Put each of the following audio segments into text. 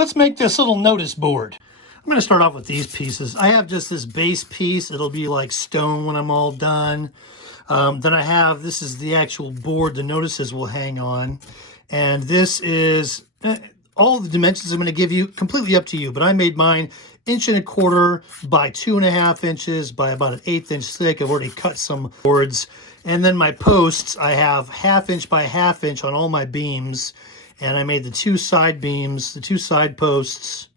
Let's make this little notice board. I'm going to start off with these pieces. I have just this base piece. It'll be like stone when I'm all done. Then I have, this is the actual board the notices will hang on. And this is, all the dimensions I'm going to give you, completely up to you. But I made mine 1¼ inch by 2½ inches by about 1/8 inch thick. I've already cut some boards. And then my posts, I have 1/2 inch by 1/2 inch on all my beams. And I made the two side beams, the two side posts,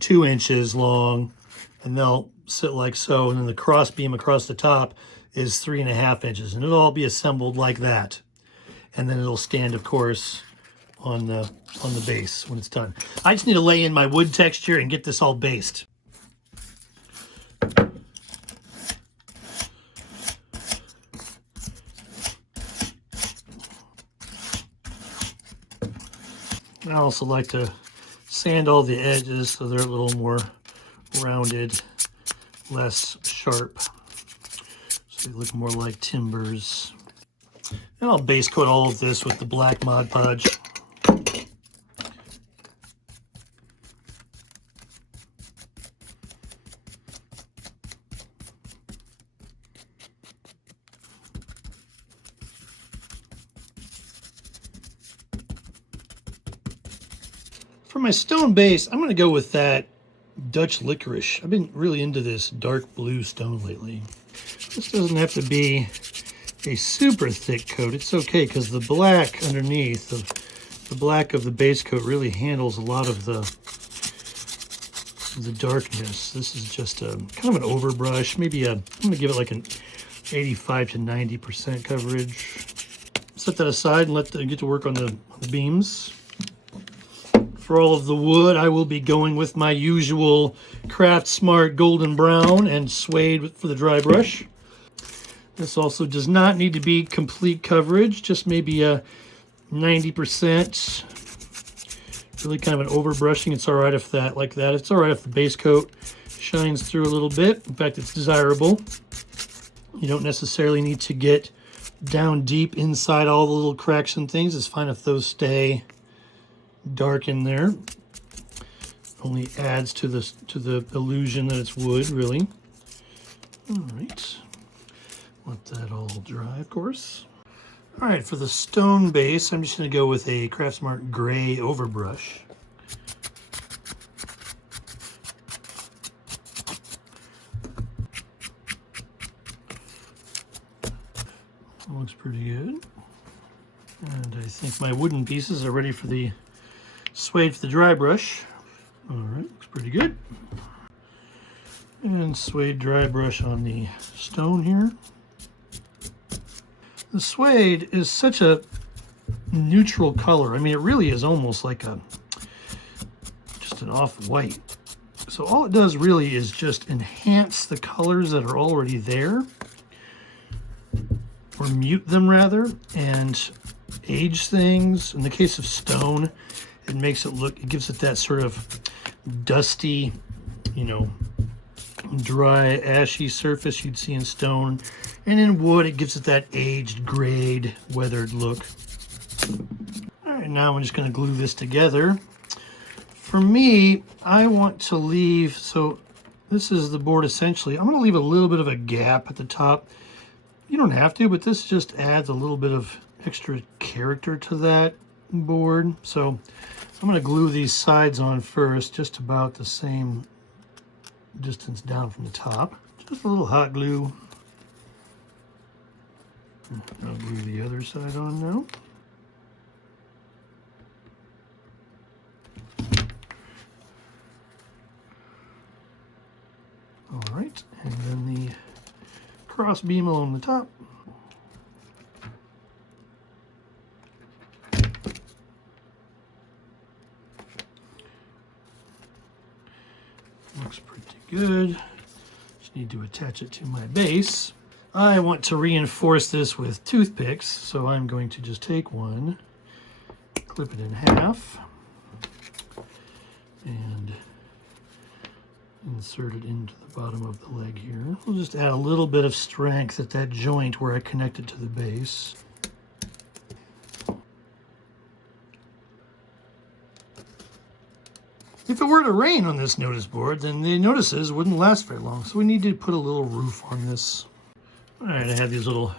2 inches long, and they'll sit like so. And then the cross beam across the top is 3½ inches, and it'll all be assembled like that. And then it'll stand, of course, on the base when it's done. I just need to lay in my wood texture and get this all based. I also like to sand all the edges so they're a little more rounded, less sharp, so they look more like timbers. And I'll base coat all of this with the black Mod Podge. For my stone base, I'm going to go with that Dutch licorice. I've been really into this dark blue stone lately. This doesn't have to be a super thick coat. It's okay because the black underneath, the black of the base coat really handles a lot of the darkness. This is just a kind of an overbrush. Maybe I'm going to give it like an 85 to 90% coverage. Set that aside and get to work on the beams. For all of the wood, I will be going with my usual Craft Smart golden brown and suede for the dry brush. This also does not need to be complete coverage, just maybe a 90%. Really kind of an overbrushing. It's all right if that, like that. It's all right if the base coat shines through a little bit. In fact, it's desirable. You don't necessarily need to get down deep inside all the little cracks and things. It's fine if those stay dark in there. Only adds to the illusion that it's wood, really. All right, let that all dry, of course. All right, for the stone base, I'm just going to go with a Craft Smart gray overbrush. Looks pretty good. And I think my wooden pieces are ready for the suede for the dry brush. All right, looks pretty good. And suede dry brush on the stone here. The suede is such a neutral color. I mean, it really is almost like just an off-white. So all it does really is just enhance the colors that are already there, or mute them rather, and age things. In the case of stone, it makes it look, it gives it that sort of dusty, you know, dry, ashy surface you'd see in stone. And in wood, it gives it that aged, grayed, weathered look. All right, now I'm just going to glue this together. For me, I want to leave, so this is the board essentially. I'm going to leave a little bit of a gap at the top. You don't have to, but this just adds a little bit of extra character to that board. So I'm going to glue these sides on first, just about the same distance down from the top. Just a little hot glue. I'll glue the other side on now. All right, and then the cross beam along the top. Looks pretty good. Just need to attach it to my base. I want to reinforce this with toothpicks, so I'm going to just take one, clip it in half, and insert it into the bottom of the leg here. We'll just add a little bit of strength at that joint where I connect it to the base. If it were to rain on this notice board, then the notices wouldn't last very long. So we need to put a little roof on this. All right, I have these little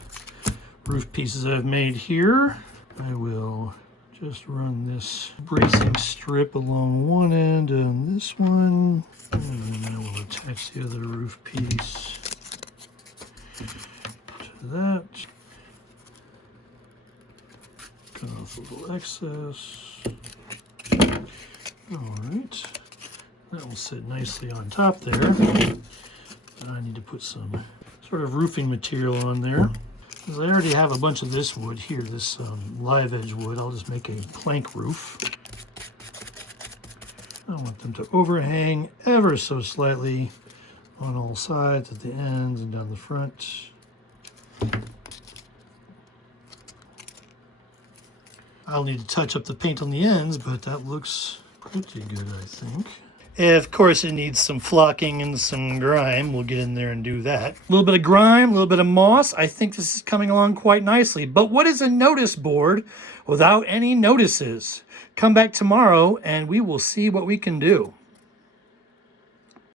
roof pieces I've made here. I will just run this bracing strip along one end and this one. And then I will attach the other roof piece to that. Cut off a little excess. All right, that will sit nicely on top there. And I need to put some sort of roofing material on there. Because I already have a bunch of this wood here, this live edge wood. I'll just make a plank roof. I want them to overhang ever so slightly on all sides, at the ends and down the front. I'll need to touch up the paint on the ends, but that looks pretty good, I think. Of course, it needs some flocking and some grime. We'll get in there and do that. A little bit of grime, a little bit of moss. I think this is coming along quite nicely. But what is a notice board without any notices? Come back tomorrow and we will see what we can do.